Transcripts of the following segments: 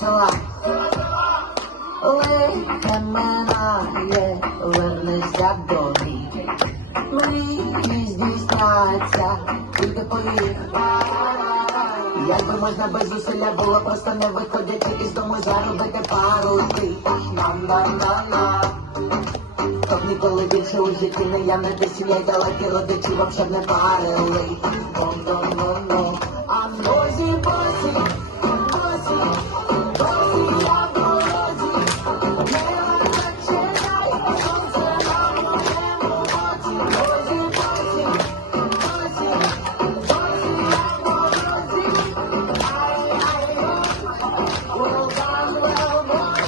села. Лихе минає, вернешся до мій. Мрії здійсняться, тільки повір. Якби можна без зусилля було, просто не виходячи із дому, заробити пару тисяч. На-на-на-на. Чтоб ніколи більше у житті не явнити сім'я, далекі родичі вам щоб не парили. Ну-ну-ну-ну. А нозі босі, босі, босі, я в дорозі. Не зачиняй, сонце на моєму боці. Нозі босі, босі, босі, я в дорозі. Ай-ай-ай, well done, well done.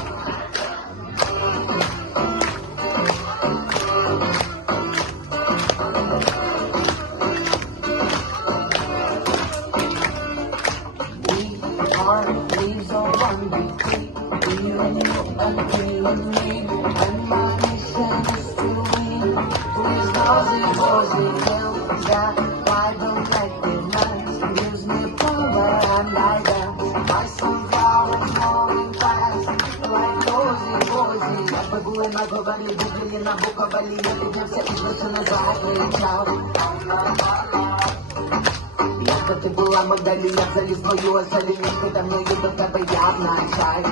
Heart leaves a one beat, feeling you and feeling me, and my mission is to win. Please nosy, nosy, kill that vibrant like the night, gives me power and I dance. My sunflower moving fast, like nosy, nosy. Якби були на говалі, були на буковалі, я піднявся і швидше назад кричав. Якби ти була моделі, я заліз твою оселі, ніж ти мною до тебе я в начай.